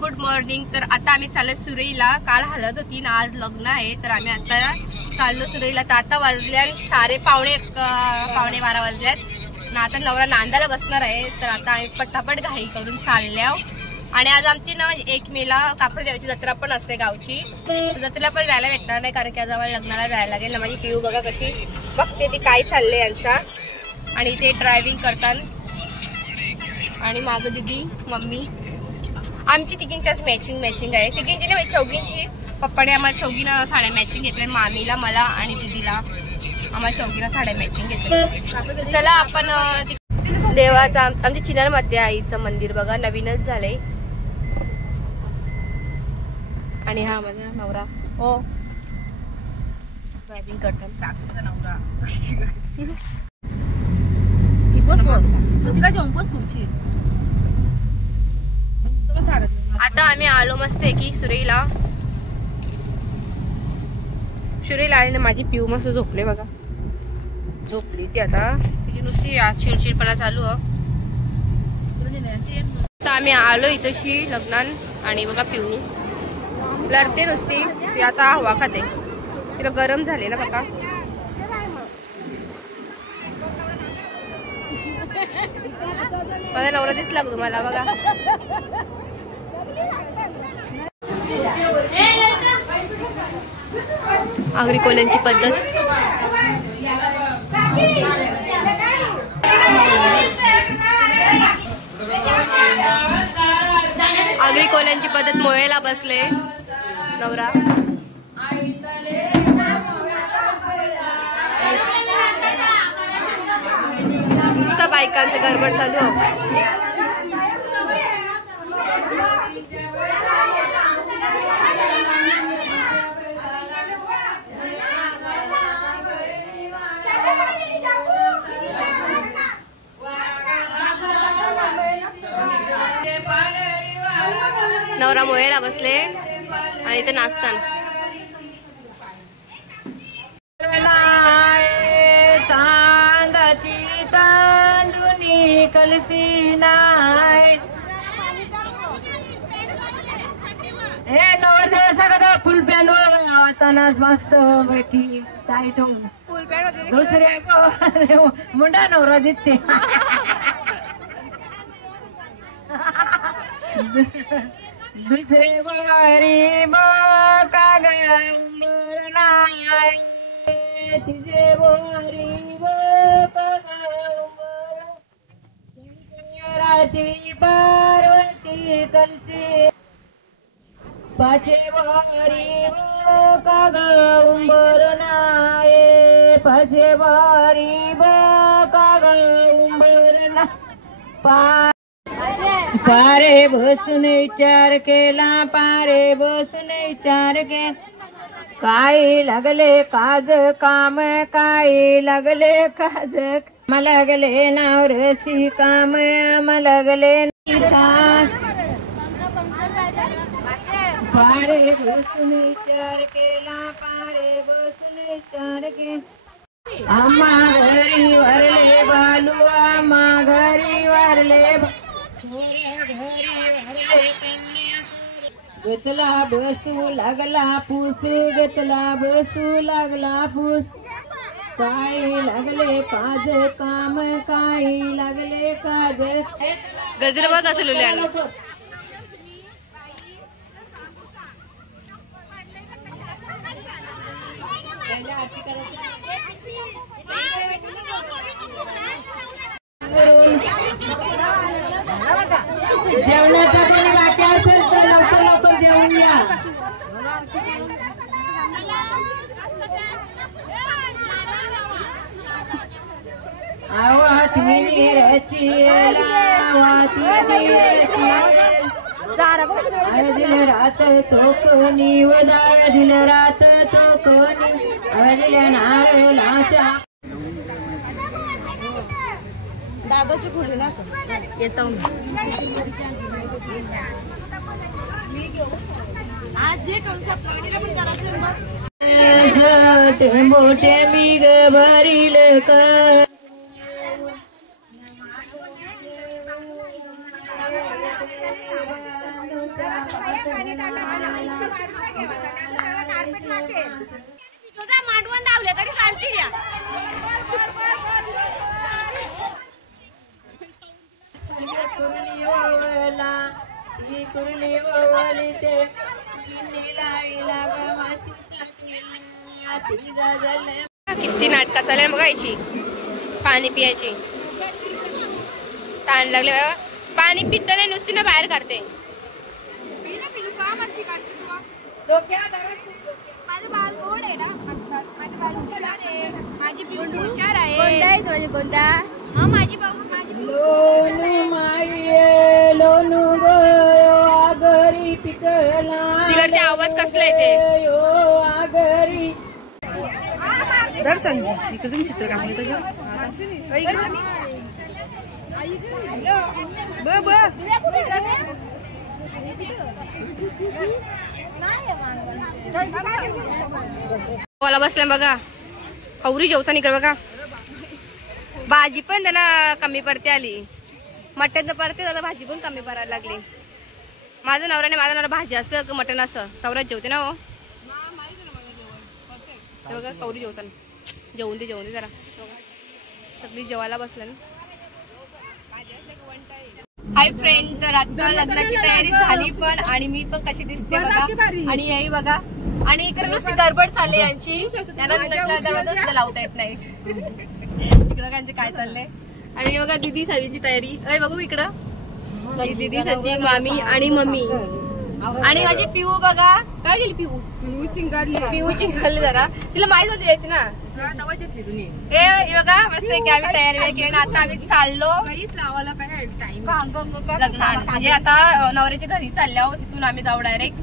Good morning. तर आता आम्ही चाललो सुरईला. काल हलत होती ना, आज लग्न आहे तर आम्ही आता चाललो सुरईला. तर आता वाजल्या साडे पावणे 12 वाजल्यात ना. आता नवरा नांदायला बसणार आहे तर आता आम्ही पटापट घाई करून चालल्या. आणि आज आमची ना 1 मेला कापड देवाची जत्रा पण असते गावची. जत्रेला पण जायला भेटणार नाही कारण की आज आम्हाला लग्नाला जायला लागेल ना. माझी पिऊ बघा कशी बघते ती काय चाललंय यांचा. आणि ते ड्रायव्हिंग करतात आणि मागं दीदी मम्मी. आमची तिघींच्याच मॅचिंग आहे. तिघींची नाही चौघींची. पप्पाने आम्हाला चौघींना साड्या मॅचिंग घेतल्या. मामीला मला आणि दीदीला आम्हाला चौघींना साड्या मॅचिंग घेतल्या. चला आपण देवाचा आमच्या चिनारमध्ये आईचं मंदिर बघा नवीनच झालंय. आणि हा माझा नवरा हो ड्रायव्हिंग करतात. साक्षीचा नवरा आता आम्ही आलो मस्त की सुरईला आली ना. माझी पिऊ मस्त झोपले बघा. झोपली ती आता. तिची नुसती चिडचिडपणा चालू. आता आम्ही आलो इथशी लग्नात आणि बघा पिऊ लढते नुसती. ती आता हवा खाते. तिला गरम झाले ना बघा. माझा नवरा दिसला का तुम्हाला बघा. आगरी कोल्यांची पद्धत. आगरी कोल्यांची पद्धत मोळेला बसले नवरा. नुसतं बायकांचं गडबड चालू. नवरा मोळेला बसले आणि इथे नाचतान. चांदाची तांदुनी कलसी नाय हे नवरदेव सगळं फुल पॅन्ट वाचतानाच मस्त पैकी टाईट होऊन फुल पॅन्ट दुसरे मुंडा नवरा दिसते. दुसरे वारी का गंबर नाय तिजे वारी का गंबर राती पार्वती कलसी पाचे वारी का गंबर नाय पाचे वारी का गंबर ना. पारे बसून विचार केला पारे बसून विचार केला. काय लागले काज काम काय लागले काज मला लागले नाव रसी काम मला लागले. पारे बसून विचार केला पारे बसून विचार केला. आम्हा घरी वरले बालू आम्हा घरी वरले गतला बसू लागला फूस गतला बसू लागला फूस. काय लागले काज काम काय लागले काज. गजर बघ कसं लिहिलंय. जेवणाचा कोणी बाकी असेल तर लवकर लवकर जेवून या. आवात विनीरची दिल रात चोखणी वदाळ दिल रात चोखणी दिल्या नारळाच्या. दादाची फुले ना येतो आज हे कन्सेप्ट पण करायचं. मोठे मी ग भरील का ही कुर्ली ओवाळी ते चिन्नीला इला गमाशीचा किल्ला ती गजले. किती नाटका चालेल बघा याची. पाणी पियाची ताण लागले बघा. पाणी पित नाही नुसती ना बाहेर काढते. माझं बाल गोड आहे ना. माझं बाल हुशार आहे. माझी पिऊ हुशार आहे. कोणता आहे तुझे कोणता? हा माझी भाऊ माझी लोणू माये लोणू गयो आगरी पिकला. तिकडे आवाज कसला येते? आगरी दर्शन इकडे तुम्ही चित्र काढून येतो. बसल्या बघा. खवरी जेवताना इकडे बघा. भाजी पण त्यांना कमी पडते आली. मटण तर पडते दादा भाजी पण कमी पडायला लागली. माझा नवऱ्याने माझा नवरा भाजी असं मटण असं तवरात जेवते ना. हो बघा कवरी जेवताना. जेवून दे जरा. सगळी जेवायला बसला ना. हाय फ्रेंड, तर आता लग्नाची तयारी झाली पण आणि मी पण कशी दिसते बघा. आणि हे बघा. आणि इकडे नुसती गडबड चालली यांची. त्यांना दरवाजा सुद्धा लावता येत नाही. इकडं त्यांचे काय चाललंय. आणि बघा दिदी सगळीची तयारी. अरे बघू इकडं दिदी सची मामी आणि मम्मी. आणि माझी पिऊ बघा. काय गेली पिऊ? पिऊ चिंगडली जरा. तिला माहित होती यायची ना. हे बघा मस्त आहे की आम्ही तयारी केली. आता आम्ही चाललो लग्नाला. म्हणजे आता नवऱ्याच्या घरी चालल्या. तिथून आम्ही जाऊ डायरेक्ट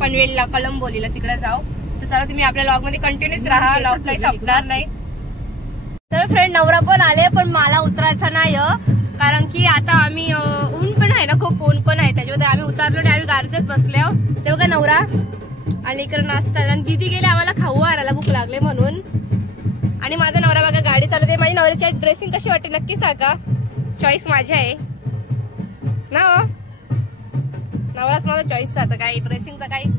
पनवेलला कलंबोलीला तिकडे जाऊ. तर चला तुम्ही आपल्या लॉग मध्ये कंटिन्यूच राहा. लॉग काही संपणार नाही. तर फ्रेंड नवरा पण आले पण मला उतरायचं नाही. कारण की आता आम्ही ऊन पण आहे ना खूप ऊन पण आहे. त्याच्यामध्ये आम्ही उतरलो आणि आम्ही गाडीतच बसले. ते बघा नवरा आणि इकडे नाश्ता. आणि दिदी गेले आम्हाला खाऊ आणायला भूक लागले म्हणून. आणि माझा नवरा बघा गाडी चालवते. माझी नवऱ्याची ड्रेसिंग कशी वाटते नक्की सांगा. चॉईस माझी आहे ना. नवराच माझा चॉईसचा आता काय ड्रेसिंगचा काही.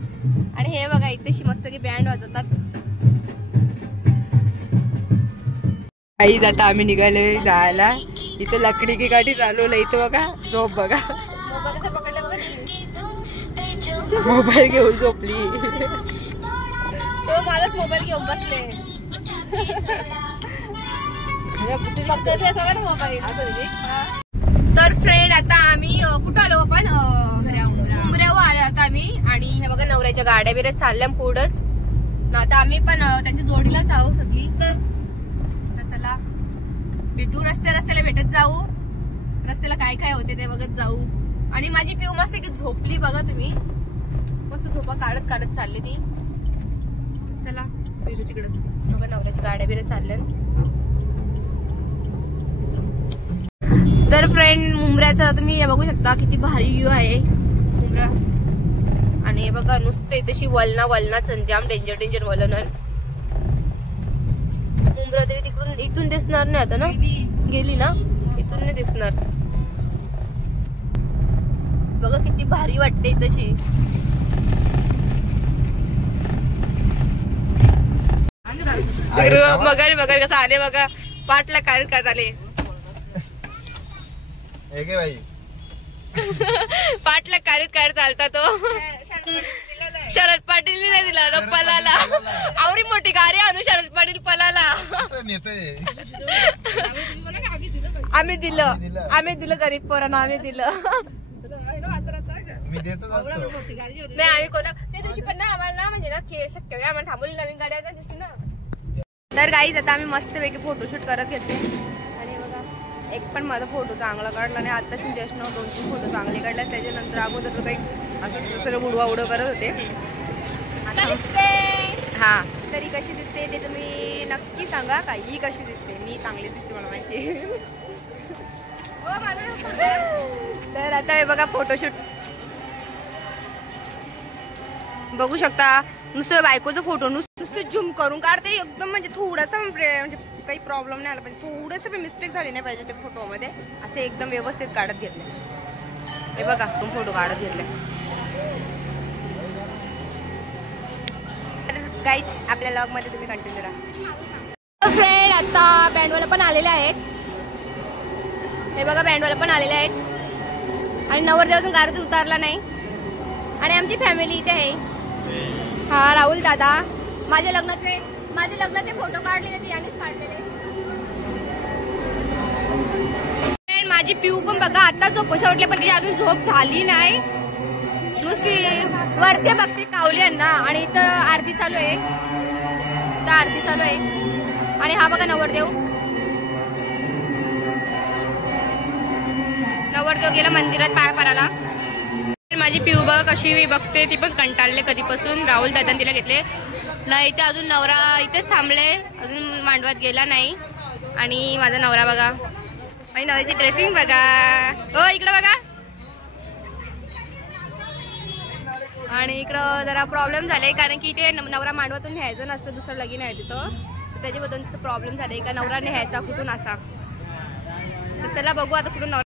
आणि हे बघा इथेशी मस्त की बँड वाजवतात. काही जाता आम्ही निघालोय जायला. इथं लकडी की गाडी चालवलं. इथं बघा झोप बघा. मोबाईल घेऊन झोपली. तो माझाच मोबाईल घेऊन बसले. तर फ्रेंड आता आम्ही कुठं आलो आपण? उमऱ्यावर आलो आता आम्ही. आणि हे बघा नवऱ्याच्या गाड्या बिड्या चालल्या पुढंच. आता आम्ही पण त्यांच्या जोडीलाच आहो सगळी. चला भेटू. रस्त्याला भेटत जाऊ. रस्त्याला काय काय होते ते बघत जाऊ. आणि माझी पिऊ मस्त की झोपली बघा तुम्ही. मस्त झोपा काढत काढत चालली ती. चला भेटू तिकडच. बघा नवऱ्याच्या गाड्या बिड्या चालल्या. तर फ्रेंड मुंब्र्याचा तुम्ही बघू शकता किती भारी व्ह्यू आहे मुंब्रा. आणि बघा नुसते तशी वलना जाम डेंजर वलनर. मुंब्रा तरी तिकडून इथून दिसणार नाही आता ना. गेली ना. इथून नाही दिसणार. बघा किती भारी वाटते तशी. मगर कसं आले बघा. पाटला काय आले. पाटला काढत आलता तो. शरद पाटील नाही दिला पलाला. आवडी मोठी गाडी आणू शरद पाटील पलाला. आम्ही दिलं गरीब पोरांना आम्ही दिलं. नाही आम्ही कोणा त्या दिवशी पण ना आम्हाला म्हणजे ना शक्य आम्हाला थांबवली नवीन गाड्या दिसली ना. तर गाईज आता आम्ही मस्तपैकी फोटोशूट करत घेतले. आणि बघा एक पण माझा फोटो चांगला काढला नाही. आताशी जस्ट 2-3 फोटो चांगले काढले. त्याच्यानंतर अगोदर काही असं सर्व उडवा करत होते. हा तरी कशी दिसते ते तुम्ही नक्की सांगा. का ही कशी दिसते? मी चांगली दिसते मला माहिती. तर आता हे बघा फोटोशूट बघू शकता. नुसतं बायकोचा फोटो नुसतं झूम करून काढते एकदम. म्हणजे थोडासा म्हणजे काही प्रॉब्लेम नाही आला पाहिजे. थोडंसं पण मिस्टेक झाली नाही पाहिजे ते फोटोमध्ये. असे एकदम व्यवस्थित काढत घेतले. हे बघा फोटो काढत घेतले. गाईज आपल्या लॉग मध्ये तुम्ही कंटिन्यू राहा. फ्रेंड आता बँडवाला पण आलेले आहेत. हे बघा बँडवाला पण आलेले आहेत. आणि नवरदेव अजून गाडीतून उतारला नाही. आणि आमची फॅमिली इथे आहे. हा राहुल दादा. माझ्या लग्नाचे फोटो काढलेले ते यानेच काढलेले. माझी पिऊ पण बघा आता झोपेशी उठले पण तिची अजून झोप झाली नाही. नुसती वरते बघते कावल्यांना. आणि इथं आरती चालू आहे. आणि हा बघा नवरदेव गेला मंदिरात पाया पडायला. माझी पिऊ बघा कशी बघते. ती पण कंटाळले कधीपासून. राहुल दादा तिला घेतले नाही ते अजून नवरा इथेच थांबले. अजून मांडवात गेला नाही. आणि माझा नवरा बघा आणि नवऱ्याची ड्रेसिंग बघा. हो इकडं बघा. आणि इकडं जरा प्रॉब्लेम झाले कारण की ते नवरा मांडवातून न्यायचं नसतं. दुसरं लगीन आहे तिथं. त्याच्याबद्दल तिथं प्रॉब्लेम झाले का नवरा न्यायचा कुठून असा. तर चला बघू आता कुठून नवरा.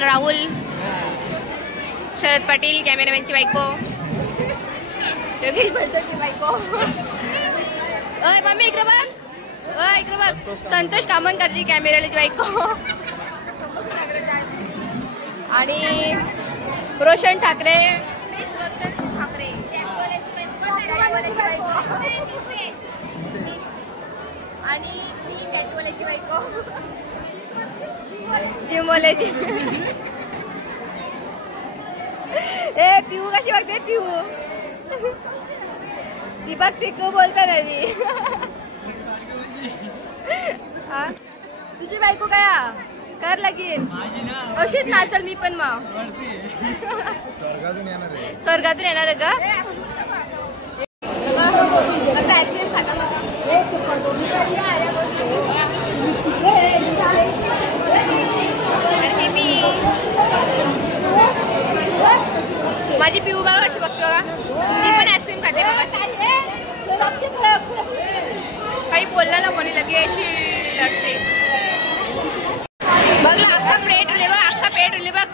राहुल, शरद पाटील कॅमेरामॅनची बायको, योगेश भरसटची बायको, अय मम्मी इकडे बघ, इकडे बघ, संतोष कामनकरची कॅमेराची बायको आणि रोशन ठाकरे, आणि टॅटवाल्याची बायको, जिमवाल्याची. ए पिऊ कशी बघते पिऊ, ती बघते क बोलता ना मी. तुझी बायको काय कर लगीन अशीच नाचल मी पण मग. स्वर्गातून येणार का कसं आईस्क्रीम खाता मग. माझी पिऊ बघा कशी बघते बघा, ती पण आईस्क्रीम खाते बघा. काही बोलला ना कोणी लगे अशी लढते बघ. अख्खा पेट उरले बघ, अख्खा पेट उरले बघ.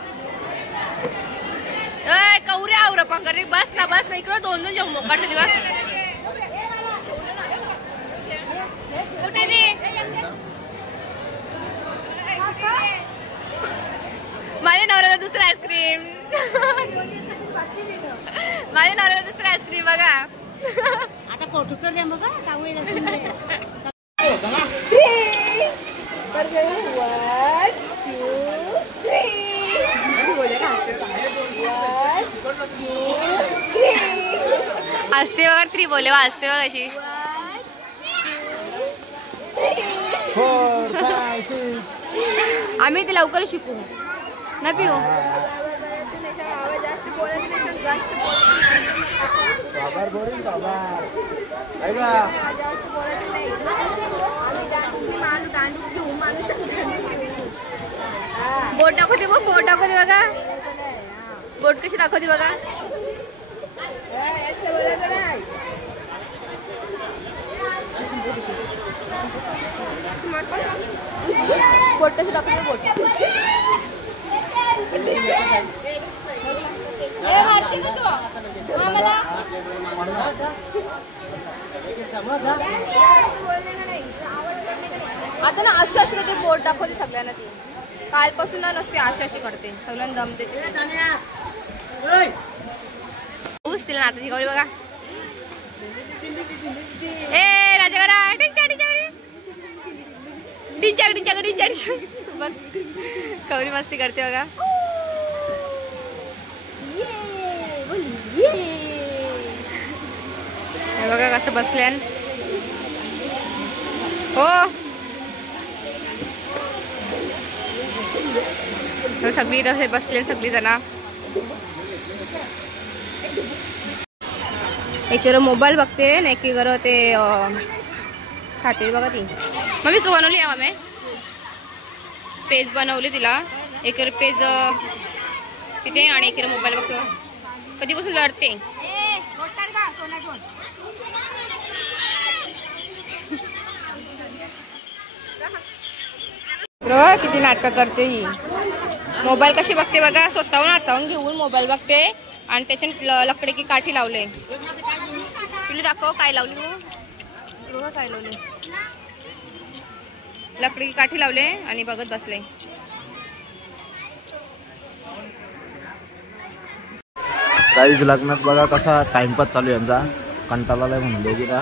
कवरे आवर पण करते. बस ना इकडं दोन जेवण मोकाट झाली बघ. कुठे ते माझ्या नवऱ्याचा दुसरा आईस्क्रीम, माझ्या नवऱ्याचा दुसरा आईस्क्रीम बघा. आता फोटो कर द्या बघा. हसते बघा, त्री बोले हसते बघा अशी. आम्ही ते लवकर शिकू ना पिऊ. बोट दाखवते बघ, बोट दाखवते बघा, बोट कशी दाखवते बघा. बोट कशी दाखवते बोट. मारते का तू आम्हाला. आता ना अशी काहीतरी बोट दाखवते सगळ्यांना. ती कालपासून ना नसते अशी करते सगळ्यांना जमते. तिला नाचायची गौरी बघा. ए राजागरा बघ गौरी मस्ती करते बघा. हे बघा कसं बसल्यान हो. सगळी तसे बसले सगळी जण. एकीवर मोबाईल बघते ना एकीवर ते खाते बघा. ती मम्मी तू बनवली आहे मम्मी पेज बनवली तिला. एकीवर पेज तिथे आणि एकीवर मोबाईल बघतो. कधीपासून लढते. बघा किती नाटकं करते ही. मोबाईल कशी बघते बघा. स्वतःहून हातावून घेऊन मोबाईल बघते आणि त्याच्यात लकडी की काठी लावले. तुला दाखव काय लावली बघा. काय लावले लकडी की काठी लावले आणि बघत बसले. काहीच लग्नात बघा कसा टाइमपास चालू आहे यांचा. कंटाळाला म्हणून दोघीला.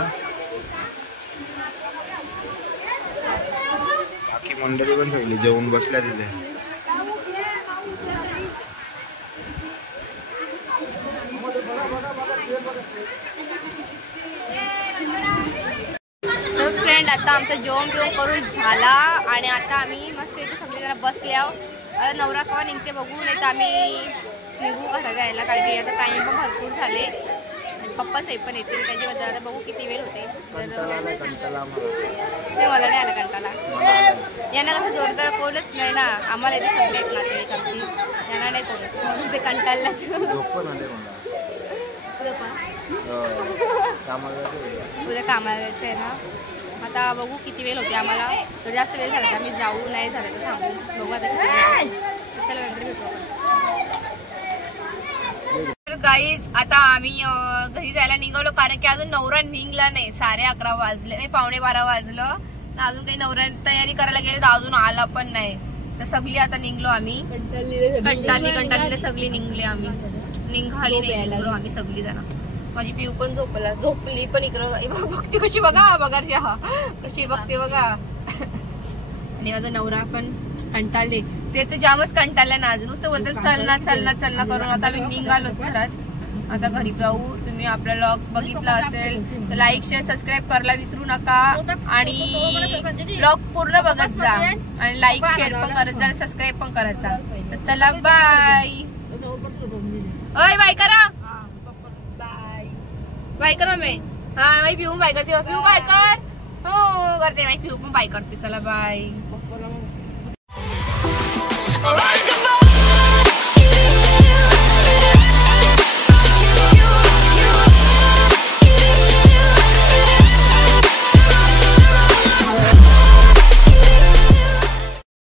बाकी मंडळी पण सगळी जेवून बसल्या तिथे. तर फ्रेंड आता आमचं जेवण करून झाला आणि आता आम्ही मस्त इथे सगळे जरा बसले आहोत. आता नवरा केव्हा निघते बघू, नाही तर आम्ही निघू घरात जायला, कारण की आता टाइम पण भरपूर झाले. पप्पा साहेब पण येतील, त्याच्याबद्दल आता बघू किती वेळ होते. तर मला नाही आला कंटाळा. यांना कसं जोरदार कोणच नाही ना, आम्हाला इथे सगळे आहेत नातेवाईक आमची, यांना नाही कोणच, म्हणून ते कंटाळला. उद्या कामाला जायचं आहे ना. आता बघू किती वेळ होते आम्हाला. तर जास्त वेळ झाला तर आम्ही जाऊ, नाही झालं तर थांबू, बघू आता. चला नंतर भेटू आपण. तर गाईज आता आम्ही घरी जायला निघालो, कारण की अजून नवरा निघला नाही. 11:30 वाजले, 12:15 वाजलं, अजून काही नवरा तयारी करायला गेले तर अजून आला पण नाही. तर सगळी आता निघलो आम्ही, कंटाळली सगळी निघले आम्ही, निघाली निघालो आम्ही सगळी जण. माझी पिऊ पण झोपली पण इकडं बघते कशी, बघा बघारची हा कशी बघते बघा. आणि माझा नवरा पण कंटाळले, ते तर जामच कंटाळले ना. आज नुसतं बोलतात चल ना चल ना चल ना करून. आता आम्ही निघालो खरंच, आता घरी जाऊ. तुम्ही आपला व्लॉग बघितला असेल तर लाईक शेअर सबस्क्राईब करायला विसरू नका, आणि व्लॉग पूर्ण बघत जा, आणि लाईक शेअर पण करत जा, सबस्क्राईब पण करत जा. तर चला बाय. ओय बाय करा, बाय कर मम्मी. हा माई पिऊ बाय करते, पिऊ बाय कर. हो करते माई पिऊ पण बाय करते. चला बाय.